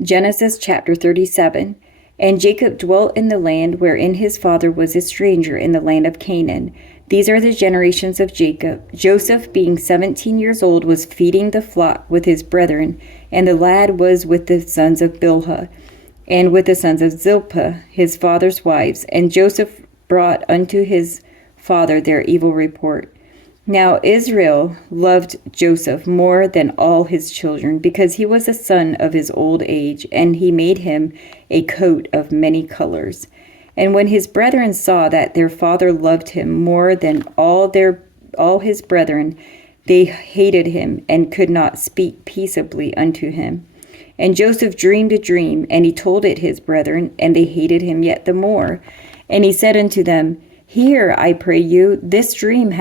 Genesis chapter 37. And Jacob dwelt in the land wherein his father was a stranger, in the land of Canaan. These are the generations of Jacob. Joseph, being 17 years old, was feeding the flock with his brethren, and the lad was with the sons of Bilhah, and with the sons of Zilpah, his father's wives. And Joseph brought unto his father their evil report. Now Israel loved Joseph more than all his children, because he was a son of his old age, and he made him a coat of many colors. And when his brethren saw that their father loved him more than all his brethren, they hated him, and could not speak peaceably unto him. And Joseph dreamed a dream, and he told it his brethren, and they hated him yet the more. And he said unto them, Hear, I pray you, this dream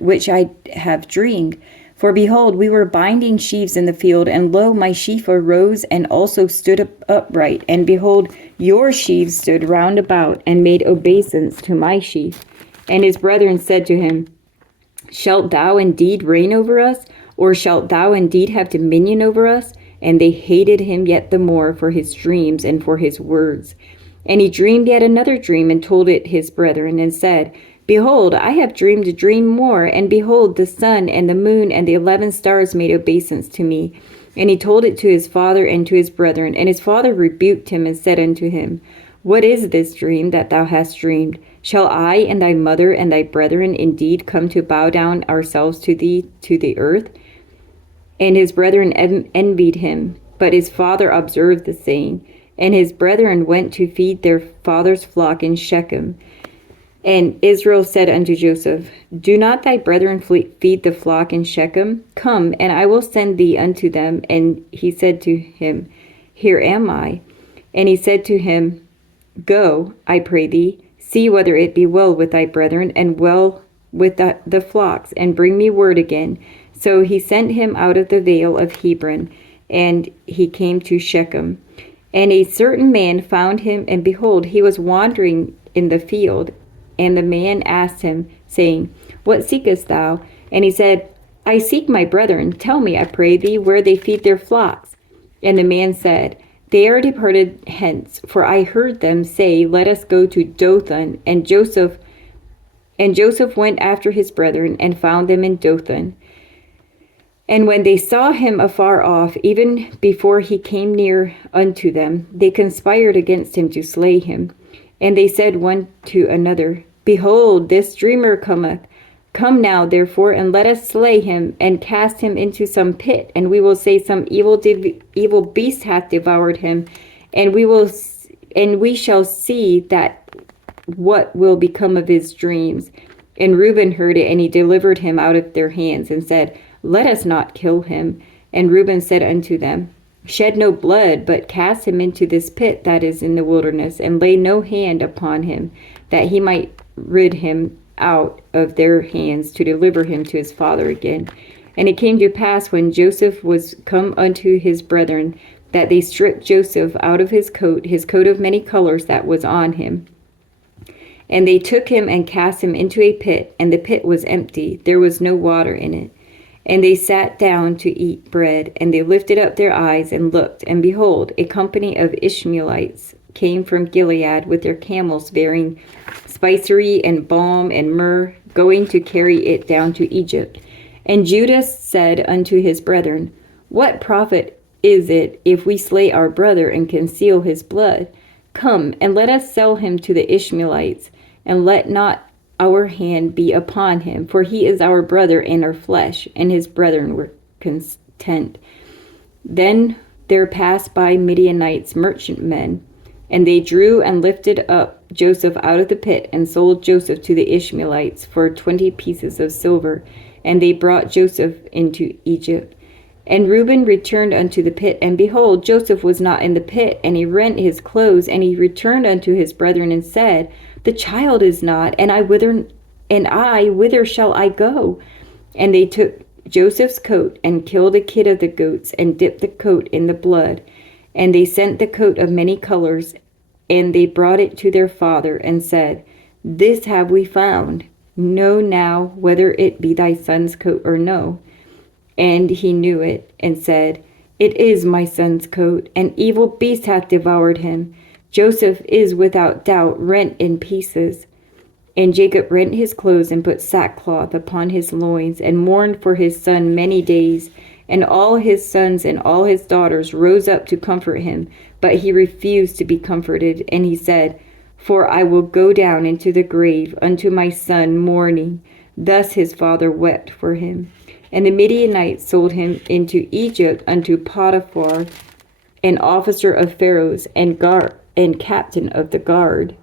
which I have dreamed. For behold, we were binding sheaves in the field, and lo, my sheaf arose and also stood upright. And behold, your sheaves stood round about, and made obeisance to my sheaf. And his brethren said to him, Shalt thou indeed reign over us? Or shalt thou indeed have dominion over us? And they hated him yet the more for his dreams and for his words. And he dreamed yet another dream, and told it his brethren, and said, Behold, I have dreamed a dream more, and behold, the sun and the moon and the 11 stars made obeisance to me. And he told it to his father and to his brethren. And his father rebuked him, and said unto him, What is this dream that thou hast dreamed? Shall I and thy mother and thy brethren indeed come to bow down ourselves to thee to the earth? And his brethren envied him, but his father observed the saying. And his brethren went to feed their father's flock in Shechem. And Israel said unto Joseph, Do not thy brethren feed the flock in Shechem? Come, and I will send thee unto them. And he said to him, Here am I. And he said to him, Go, I pray thee, see whether it be well with thy brethren, and well with the flocks, and bring me word again. So he sent him out of the vale of Hebron, and he came to Shechem. And a certain man found him, and behold, he was wandering in the field. And the man asked him, saying, What seekest thou? And he said, I seek my brethren. Tell me, I pray thee, where they feed their flocks. And the man said, They are departed hence, for I heard them say, Let us go to Dothan. And Joseph went after his brethren, and found them in Dothan. And when they saw him afar off, even before he came near unto them, they conspired against him to slay him. And they said one to another, Behold, this dreamer cometh. Come now, therefore, and let us slay him, and cast him into some pit, and we will say some evil beast hath devoured him, and we shall see that what will become of his dreams. And Reuben heard it, and he delivered him out of their hands, and said, Let us not kill him. And Reuben said unto them, Shed no blood, but cast him into this pit that is in the wilderness, and lay no hand upon him, that he might rid him out of their hands, to deliver him to his father again. And it came to pass, when Joseph was come unto his brethren, that they stripped Joseph out of his coat of many colors that was on him. And they took him and cast him into a pit, and the pit was empty, there was no water in it. And they sat down to eat bread, and they lifted up their eyes and looked, and behold, a company of Ishmaelites came from Gilead with their camels bearing spicery and balm and myrrh, going to carry it down to Egypt. And Judas said unto his brethren, What profit is it if we slay our brother and conceal his blood? Come, and let us sell him to the Ishmaelites, and let not our hand be upon him, for he is our brother and our flesh. And his brethren were content. Then there passed by Midianites merchantmen, and they drew and lifted up Joseph out of the pit, and sold Joseph to the Ishmaelites for 20 pieces of silver. And they brought Joseph into Egypt. And Reuben returned unto the pit, and behold, Joseph was not in the pit. And he rent his clothes, and he returned unto his brethren, and said, The child is not, and whither shall I go? And they took Joseph's coat, and killed a kid of the goats, and dipped the coat in the blood. And they sent the coat of many colors, and they brought it to their father, and said, This have we found. Know now whether it be thy son's coat or no. And he knew it, and said, It is my son's coat. An evil beast hath devoured him. Joseph is without doubt rent in pieces. And Jacob rent his clothes and put sackcloth upon his loins and mourned for his son many days. And all his sons and all his daughters rose up to comfort him, but he refused to be comforted. And he said, For I will go down into the grave unto my son mourning. Thus his father wept for him. And the Midianites sold him into Egypt unto Potiphar, an officer of Pharaoh's and captain of the guard.